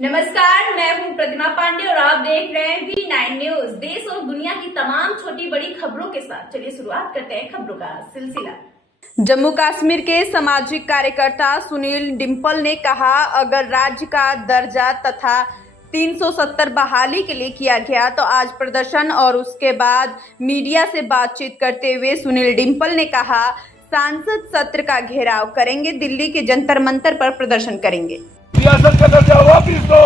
नमस्कार, मैं हूं प्रतिमा पांडे और आप देख रहे हैं V9 न्यूज। देश और दुनिया की तमाम छोटी बड़ी खबरों के साथ चलिए शुरुआत करते हैं खबरों का सिलसिला। जम्मू कश्मीर के सामाजिक कार्यकर्ता सुनील डिम्पल ने कहा, अगर राज्य का दर्जा तथा 370 बहाली के लिए किया गया तो आज प्रदर्शन। और उसके बाद मीडिया से बातचीत करते हुए सुनील डिम्पल ने कहा, सांसद सत्र का घेराव करेंगे, दिल्ली के जंतर मंतर पर प्रदर्शन करेंगे। रियासत का दर्जा वापिस दो,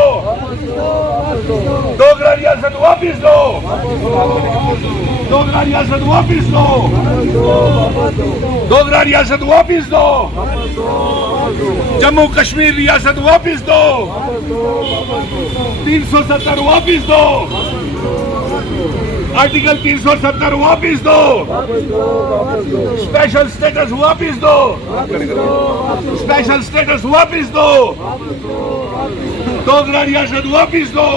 डोगरा रियासत वापिस दो, डोगरा रियासत वापिस दो, डोगरा रियासत वापिस दो, जम्मू कश्मीर रियासत वापिस दो, 370 वापिस दो, आर्टिकल 370 वापिस दो, स्पेशल स्टेटस वापिस दो, स्पेशल स्टेटस वापिस दो, डोगरा रियासत वापिस दो,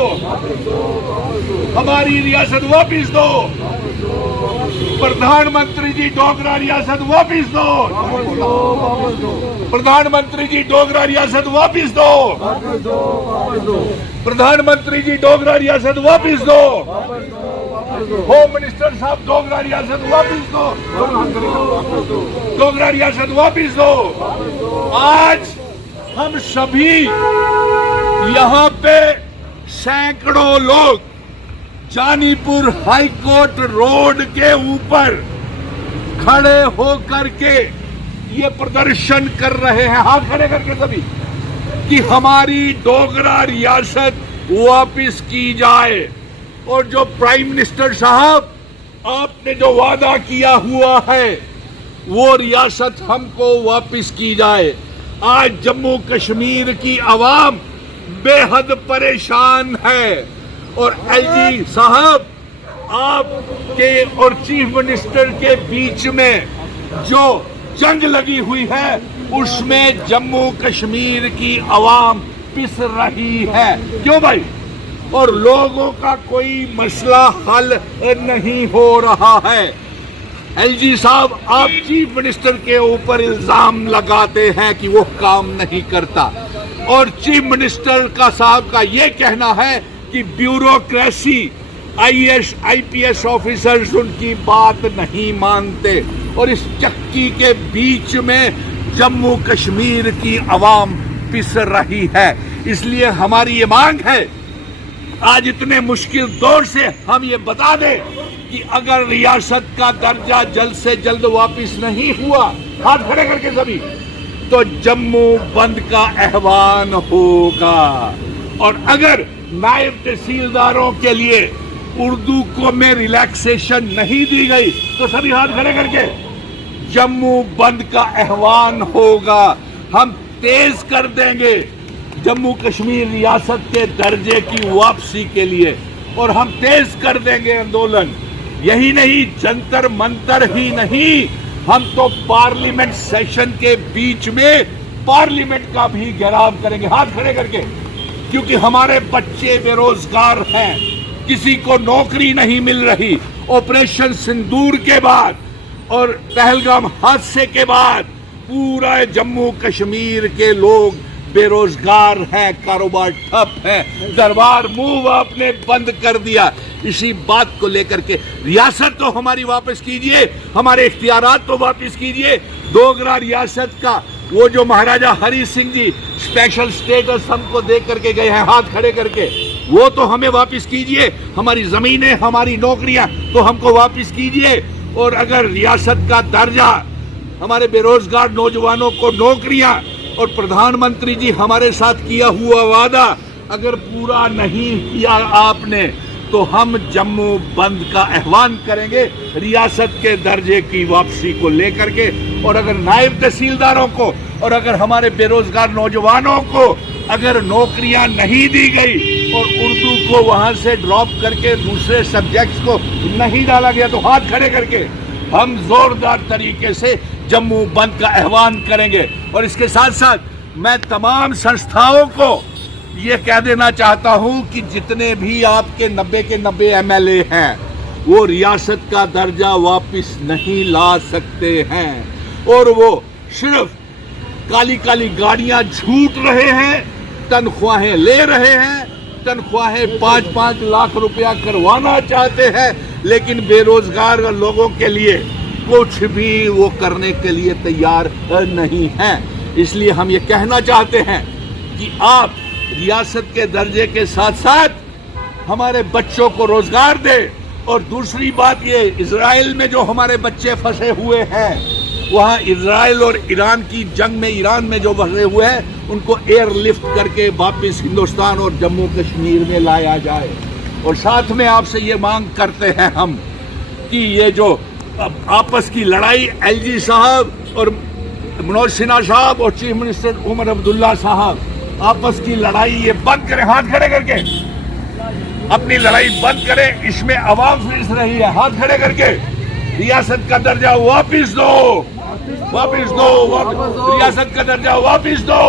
हमारी रियासत वापिस दो, प्रधानमंत्री जी डोगरा रियासत वापिस दो, प्रधानमंत्री जी डोगरा रियासत वापिस दो, प्रधानमंत्री जी डोगरा रियासत वापिस दो, होम मिनिस्टर साहब डोगरा रियासत वापिस दो, डोगरा रियासत वापिस दो। आज हम सभी यहाँ पे सैकड़ों लोग जानीपुर हाई कोर्ट रोड के ऊपर खड़े होकर के ये प्रदर्शन कर रहे हैं, हाथ खड़े करके सभी, कि हमारी डोगरा रियासत वापिस की जाए। और जो प्राइम मिनिस्टर साहब आपने जो वादा किया हुआ है वो रियासत हमको वापिस की जाए। आज जम्मू कश्मीर की आवाम बेहद परेशान है और एलजी साहब आपके और चीफ मिनिस्टर के बीच में जो जंग लगी हुई है उसमें जम्मू कश्मीर की आवाम पिस रही है। क्यों भाई? और लोगों का कोई मसला हल नहीं हो रहा है। एलजी साहब, आप चीफ मिनिस्टर के ऊपर इल्जाम लगाते हैं कि वो काम नहीं करता, और चीफ मिनिस्टर का साहब का ये कहना है कि ब्यूरोक्रेसी, आईएएस आईपीएस ऑफिसर्स उनकी बात नहीं मानते, और इस चक्की के बीच में जम्मू कश्मीर की आवाम पिस रही है। इसलिए हमारी ये मांग है, आज इतने मुश्किल दौर से हम ये बता दें कि अगर रियासत का दर्जा जल्द से जल्द वापिस नहीं हुआ, हाथ खड़े करके सभी, तो जम्मू बंद का आह्वान होगा। और अगर नायब तहसीलदारों के लिए उर्दू को में रिलैक्सेशन नहीं दी गई तो सभी हाथ खड़े करके जम्मू बंद का आह्वान होगा। हम तेज कर देंगे जम्मू कश्मीर रियासत के दर्जे की वापसी के लिए, और हम तेज कर देंगे आंदोलन। यही नहीं, जंतर मंतर ही नहीं, हम तो पार्लियामेंट सेशन के बीच में पार्लियामेंट का भी घेराव करेंगे, हाथ खड़े करके, क्योंकि हमारे बच्चे बेरोजगार हैं, किसी को नौकरी नहीं मिल रही। ऑपरेशन सिंदूर के बाद और पहलगाम हादसे के बाद पूरा जम्मू कश्मीर के लोग बेरोजगार हैं, कारोबार ठप है, दरबार मूव आपने बंद कर दिया। इसी बात को लेकर के रियासत तो हमारी वापस कीजिए, हमारे इख्तियारात तो वापस कीजिए। डोगरा रियासत का वो जो महाराजा हरि सिंह जी स्पेशल स्टेटस हमको दे करके गए हैं, हाथ खड़े करके, वो तो हमें वापस कीजिए। हमारी जमीनें, हमारी नौकरियां तो हमको वापस कीजिए। और अगर रियासत का दर्जा, हमारे बेरोजगार नौजवानों को नौकरियां, और प्रधानमंत्री जी हमारे साथ किया हुआ वादा अगर पूरा नहीं किया आपने, तो हम जम्मू बंद का आह्वान करेंगे रियासत के दर्जे की वापसी को लेकर के। और अगर नायब तहसीलदारों को और अगर हमारे बेरोजगार नौजवानों को अगर नौकरियां नहीं दी गई और उर्दू को वहां से ड्रॉप करके दूसरे सब्जेक्ट्स को नहीं डाला गया, तो हाथ खड़े करके हम जोरदार तरीके से जम्मू बंद का आह्वान करेंगे। और इसके साथ साथ मैं तमाम संस्थाओं को ये कह देना चाहता हूं कि जितने भी आपके 90 के 90 एमएलए हैं वो रियासत का दर्जा वापस नहीं ला सकते हैं, और वो सिर्फ काली काली गाड़ियां झूठ रहे हैं तनख्वाहें ले रहे हैं, तनख्वाहें 5-5 लाख रुपया करवाना चाहते हैं, लेकिन बेरोजगार लोगों के लिए कुछ भी वो करने के लिए तैयार नहीं हैं। इसलिए हम ये कहना चाहते हैं कि आप रियासत के दर्जे के साथ साथ हमारे बच्चों को रोजगार दें। और दूसरी बात ये, इजराइल में जो हमारे बच्चे फंसे हुए हैं, वहाँ इजराइल और ईरान की जंग में, ईरान में जो फंसे हुए हैं, उनको एयरलिफ्ट करके वापस हिंदुस्तान और जम्मू कश्मीर में लाया जाए। और साथ में आपसे ये मांग करते हैं हम कि ये जो आपस की लड़ाई एलजी साहब और मनोज सिन्हा साहब और चीफ मिनिस्टर उमर अब्दुल्ला साहब आपस की लड़ाई ये बंद करें, हाथ खड़े करके अपनी लड़ाई बंद करें। इसमें आवाम फिस रही है, हाथ खड़े करके रियासत का दर्जा वापिस दो, वापिस दो, रियासत का दर्जा वापिस दो।